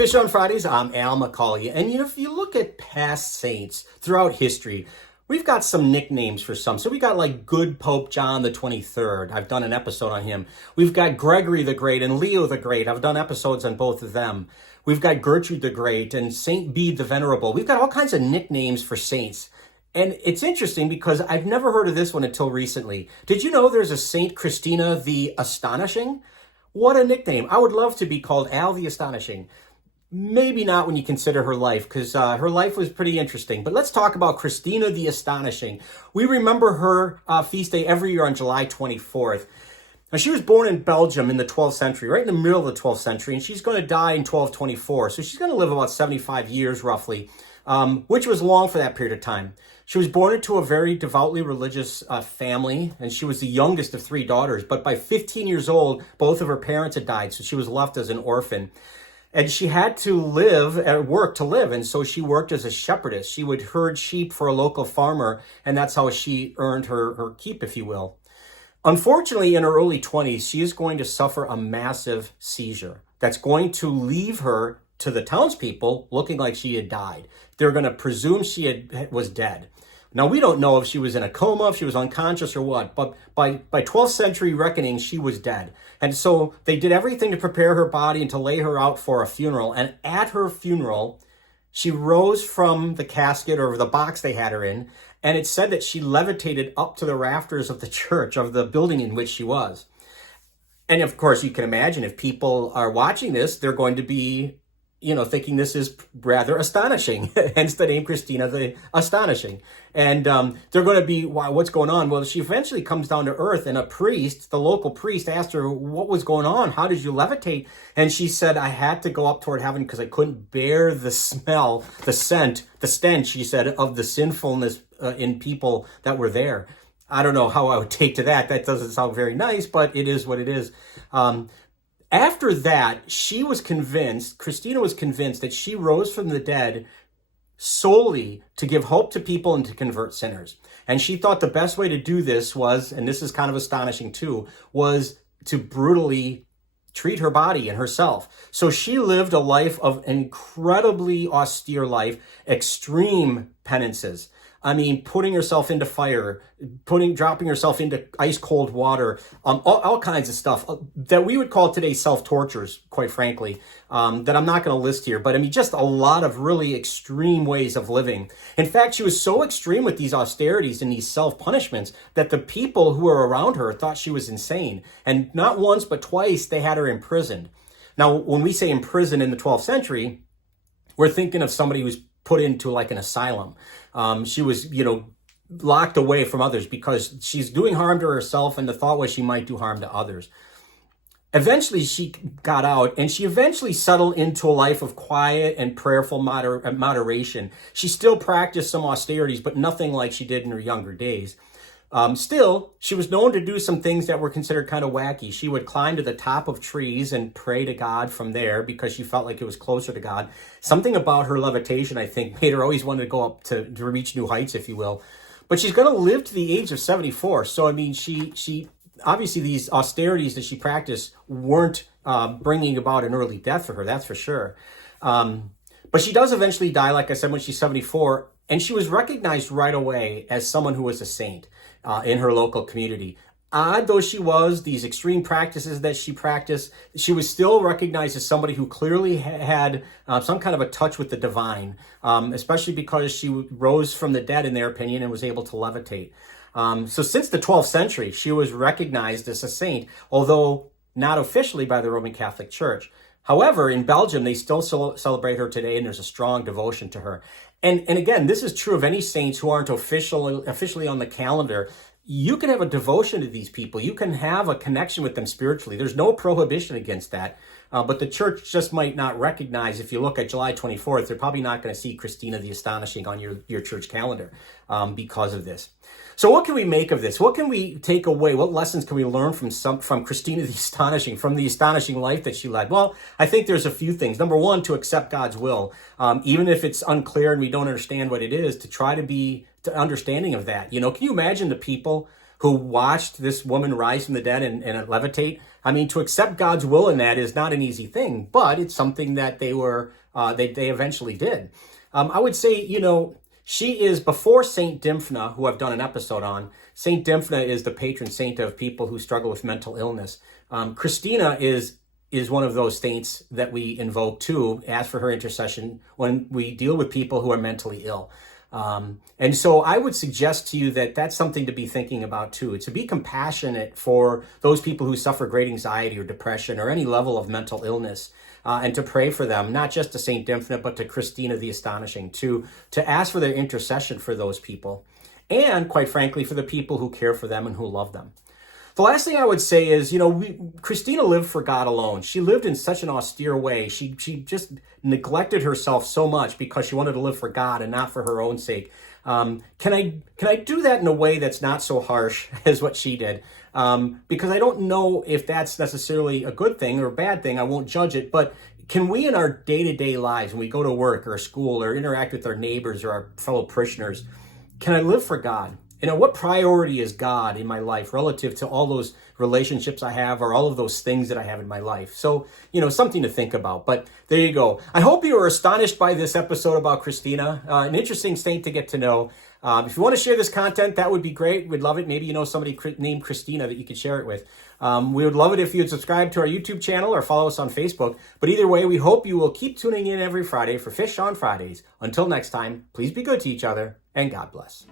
Fish on Fridays, I'm Al McCauley. And if you look at past saints throughout history, we've got some nicknames for some. So we got like Good Pope John the 23rd. I've done an episode on him. We've got Gregory the Great and Leo the Great. I've done episodes on both of them. We've got Gertrude the Great and Saint Bede the Venerable. We've got all kinds of nicknames for saints. And it's interesting because I've never heard of this one until recently. Did you know there's a Saint Christina the Astonishing? What a nickname. I would love to be called Al the Astonishing. Maybe not when you consider her life, because her life was pretty interesting. But let's talk about Christina the Astonishing. We remember her feast day every year on July 24th. Now, she was born in Belgium in the 12th century, right in the middle of the 12th century, and she's going to die in 1224. So she's going to live about 75 years roughly, which was long for that period of time. She was born into a very devoutly religious family, and she was the youngest of three daughters. But by 15 years old, both of her parents had died, so she was left as an orphan. And she had to live and work to live. And so she worked as a shepherdess. She would herd sheep for a local farmer, and that's how she earned her keep, if you will. Unfortunately, in her early 20s, she is going to suffer a massive seizure that's going to leave her to the townspeople looking like she had died. They're going to presume she was dead. Now, we don't know if she was in a coma, if she was unconscious or what, but by 12th century reckoning, she was dead. And so they did everything to prepare her body and to lay her out for a funeral. And at her funeral, she rose from the casket or the box they had her in, and it said that she levitated up to the rafters of the church, of the building in which she was. And of course, you can imagine if people are watching this, they're going to be thinking this is rather astonishing, hence the name Christina the Astonishing. And they're going to be, wow, what's going on? Well, she eventually comes down to earth, and a priest, the local priest, asked her, what was going on? How did you levitate? And she said, I had to go up toward heaven because I couldn't bear the smell, the scent, the stench, she said, of the sinfulness in people that were there. I don't know how I would take to that. That doesn't sound very nice, but it is what it is. After that, Christina was convinced that she rose from the dead solely to give hope to people and to convert sinners. And she thought the best way to do this was, and this is kind of astonishing too, was to brutally treat her body and herself. So she lived a life of incredibly austere life, extreme penances. I mean, putting herself into fire, dropping herself into ice cold water, all kinds of stuff that we would call today self-tortures, quite frankly, that I'm not going to list here. But I mean, just a lot of really extreme ways of living. In fact, she was so extreme with these austerities and these self-punishments that the people who were around her thought she was insane. And not once, but twice, they had her imprisoned. Now, when we say imprisoned in the 12th century, we're thinking of somebody who's put into like an asylum. She was, locked away from others because she's doing harm to herself, and the thought was she might do harm to others. Eventually, she got out, and she eventually settled into a life of quiet and prayerful moderation. She still practiced some austerities, but nothing like she did in her younger days. Still, she was known to do some things that were considered kind of wacky. She would climb to the top of trees and pray to God from there because she felt like it was closer to God. Something about her levitation, I think, made her always want to go up to reach new heights, if you will. But she's going to live to the age of 74. So, I mean, she obviously these austerities that she practiced weren't bringing about an early death for her, that's for sure. But she does eventually die, like I said, when she's 74. And she was recognized right away as someone who was a saint in her local community. Odd though she was, these extreme practices that she practiced, she was still recognized as somebody who clearly had some kind of a touch with the divine, especially because she rose from the dead, in their opinion, and was able to levitate. So since the 12th century, she was recognized as a saint, although not officially by the Roman Catholic Church. However, in Belgium, they still celebrate her today, and there's a strong devotion to her. And again, this is true of any saints who aren't officially on the calendar. You can have a devotion to these people. You can have a connection with them spiritually. There's no prohibition against that. But the church just might not recognize, if you look at July 24th, they're probably not going to see Christina the Astonishing on your church calendar because of this. So what can we make of this? What can we take away? What lessons can we learn from Christina the Astonishing, from the astonishing life that she led? Well, I think there's a few things. Number one, to accept God's will. Even if it's unclear and we don't understand what it is, to try to be understanding of that. Can you imagine the people who watched this woman rise from the dead and levitate. I mean, to accept God's will in that is not an easy thing, but it's something that they eventually did. I would say, she is before Saint Dymphna, who I've done an episode on. Saint Dymphna is the patron saint of people who struggle with mental illness. Christina is one of those saints that we invoke too, ask for her intercession when we deal with people who are mentally ill. And so I would suggest to you that that's something to be thinking about too, to be compassionate for those people who suffer great anxiety or depression or any level of mental illness, and to pray for them, not just to Saint Dymphna, but to Christina the Astonishing, to ask for their intercession for those people, and quite frankly, for the people who care for them and who love them. The last thing I would say is, Christina lived for God alone. She lived in such an austere way. She just neglected herself so much because she wanted to live for God and not for her own sake. Can I do that in a way that's not so harsh as what she did? Because I don't know if that's necessarily a good thing or a bad thing. I won't judge it. But can we in our day-to-day lives, when we go to work or school or interact with our neighbors or our fellow parishioners, can I live for God? What priority is God in my life relative to all those relationships I have or all of those things that I have in my life? So, something to think about. But there you go. I hope you were astonished by this episode about Christina. An interesting saint to get to know. If you want to share this content, that would be great. We'd love it. Maybe you know somebody named Christina that you could share it with. We would love it if you'd subscribe to our YouTube channel or follow us on Facebook. But either way, we hope you will keep tuning in every Friday for Fish on Fridays. Until next time, please be good to each other and God bless.